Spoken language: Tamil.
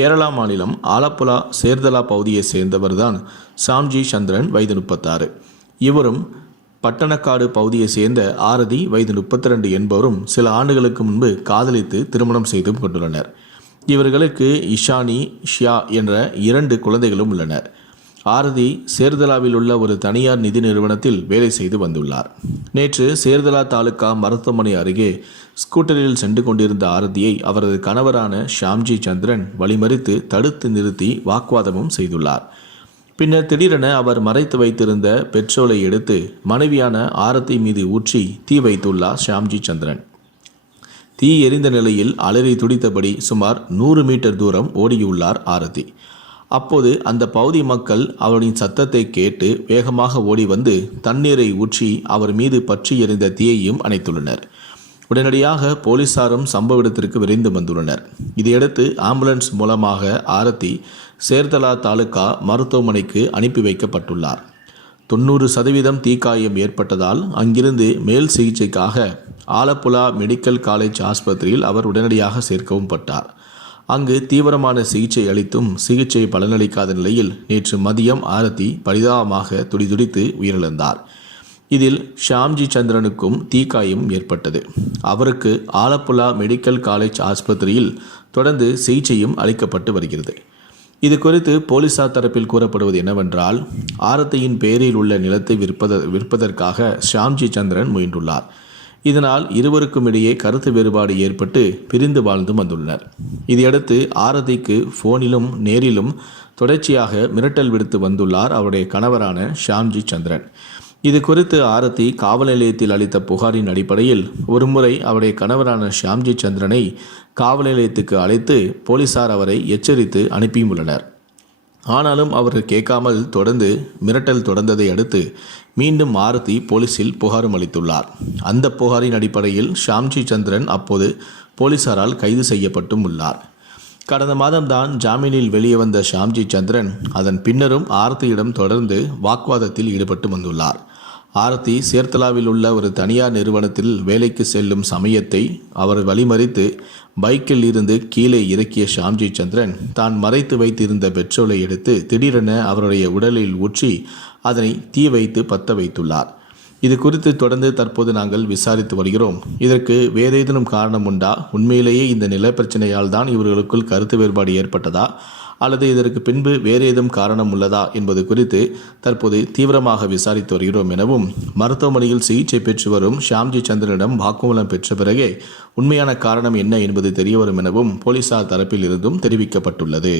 கேரளா மாநிலம் ஆலப்புழா சேர்தலா பகுதியைச் சேர்ந்தவர்தான் சாம்ஜி சந்திரன் வயது முப்பத்தாறு. இவரும் பட்டணக்காடு பகுதியைச் சேர்ந்த ஆரதி வயது முப்பத்தி ரெண்டு என்பவரும் சில ஆண்டுகளுக்கு முன்பு காதலித்து திருமணம் செய்து கொண்டுள்ளனர். இவர்களுக்கு இஷானி ஷியா என்ற இரண்டு குழந்தைகளும் உள்ளனர். ஆரதி சேர்தலாவில் உள்ள ஒரு தனியார் நிதி நிறுவனத்தில் வேலை செய்து வந்துள்ளார். நேற்று சேர்தலா தாலுகா மருத்துவமனை அருகே ஸ்கூட்டரில் சென்று கொண்டிருந்த ஆரதியை அவரது கணவரான ஷாம்ஜி சந்திரன் வழிமறித்து தடுத்து நிறுத்தி வாக்குவாதமும் செய்துள்ளார். பின்னர் திடீரென அவர் மறைத்து வைத்திருந்த பெட்ரோலை எடுத்து மனைவியான ஆரத்தி மீது ஊற்றி தீ வைத்துள்ளார் ஷாம்ஜி சந்திரன். தீ எரிந்த நிலையில் அலறி துடித்தபடி சுமார் நூறு மீட்டர் தூரம் ஓடியுள்ளார் ஆரதி. அப்போது அந்த பகுதி மக்கள் அவரின் சத்தத்தை கேட்டு வேகமாக ஓடி வந்து தண்ணீரை ஊற்றி அவர் மீது பற்றி எறிந்த தீயையும் அணைத்துள்ளனர். உடனடியாக போலீசாரும் சம்பவ இடத்திற்கு விரைந்து வந்துள்ளனர். இதையடுத்து ஆம்புலன்ஸ் மூலமாக ஆரத்தி சேர்தலா தாலுகா மருத்துவமனைக்கு அனுப்பி வைக்கப்பட்டுள்ளார். தொண்ணூறு சதவீதம் தீக்காயம் ஏற்பட்டதால் அங்கிருந்து மேல் சிகிச்சைக்காக ஆலப்புழா மெடிக்கல் காலேஜ் ஆஸ்பத்திரியில் அவர் உடனடியாக சேர்க்கவும் பட்டார். அங்கு தீவிரமான சிகிச்சை அளித்தும் சிகிச்சை பலனளிக்காத நிலையில் நேற்று மதியம் ஆரத்தி பரிதாபமாக துடிதுடித்து உயிரிழந்தார். இதில் ஷாம்ஜி சந்திரனுக்கும் தீக்காயம் ஏற்பட்டது. அவருக்கு ஆலப்புழா மெடிக்கல் காலேஜ் ஆஸ்பத்திரியில் தொடர்ந்து சிகிச்சையும் அளிக்கப்பட்டு வருகிறது. இது குறித்து போலீசார் தரப்பில் கூறப்படுவது என்னவென்றால் ஆரத்தியின் பெயரில் உள்ள நிலத்தை விற்பத விற்பதற்காக ஷாம்ஜி சந்திரன் முயன்றுள்ளார். இதனால் இருவருக்கும் இடையே கருத்து வேறுபாடு ஏற்பட்டு பிரிந்து வாழ்ந்து வந்துள்ளனர். இதையடுத்து ஆரதிக்கு ஃபோனிலும் நேரிலும் தொடர்ச்சியாக மிரட்டல் விடுத்து வந்துள்ளார் அவருடைய கணவரான ஷாம்ஜி சந்திரன். இது குறித்து ஆரத்தி காவல் நிலையத்தில் அளித்த புகாரின் அடிப்படையில் ஒருமுறை அவருடைய கணவரான ஷியாம்ஜி சந்திரனை காவல் நிலையத்துக்கு அழைத்து போலீசார் அவரை எச்சரித்து அனுப்பியுள்ளனர். ஆனாலும் அவர் கேட்காமல் தொடர்ந்து மிரட்டல் தொடர்ந்ததை அடுத்து மீண்டும் ஆரத்தி போலீசில் புகாரும் அளித்துள்ளார். அந்த புகாரின் அடிப்படையில் ஷாம்ஜி சந்திரன் அப்போது போலீசாரால் கைது செய்யப்பட்டும் உள்ளார். கடந்த மாதம்தான் ஜாமீனில் வெளியே வந்த ஷாம்ஜி சந்திரன் அதன் பின்னரும் ஆரத்தியிடம் தொடர்ந்து வாக்குவாதத்தில் ஈடுபட்டு வந்துள்ளார். ஆரத்தி சேர்த்தலாவில் உள்ள ஒரு தனியார் நிறுவனத்தில் வேலைக்கு செல்லும் சமயத்தை அவர் வழிமறித்து பைக்கில் இருந்து கீழே இறக்கிய ஷாம்ஜி சந்திரன் தான் மறைத்து வைத்திருந்த பெட்ரோலை எடுத்து திடீரென அவருடைய உடலில் ஊற்றி அதனை தீ வைத்து பத்த வைத்துள்ளார். இது குறித்து தொடர்ந்து தற்போது நாங்கள் விசாரித்து வருகிறோம். இதற்கு வேறேதேனும் காரணம் உண்டா? உண்மையிலேயே இந்த நிலப்பிரச்சனையால் தான் இவர்களுக்குள் கருத்து வேறுபாடு ஏற்பட்டதா? அல்லது இதற்கு பின்பு வேறு ஏதும் காரணம் உள்ளதா என்பது குறித்து தற்போது தீவிரமாக விசாரித்து வருகிறோம் எனவும் மருத்துவமனையில் சிகிச்சை பெற்று வரும் ஷாம்ஜி சந்திரனிடம் வாக்குமூலம் பெற்ற பிறகே உண்மையான காரணம் என்ன என்பது தெரியவரும் எனவும் போலீசார் தரப்பில் இருந்தும் தெரிவிக்கப்பட்டுள்ளது.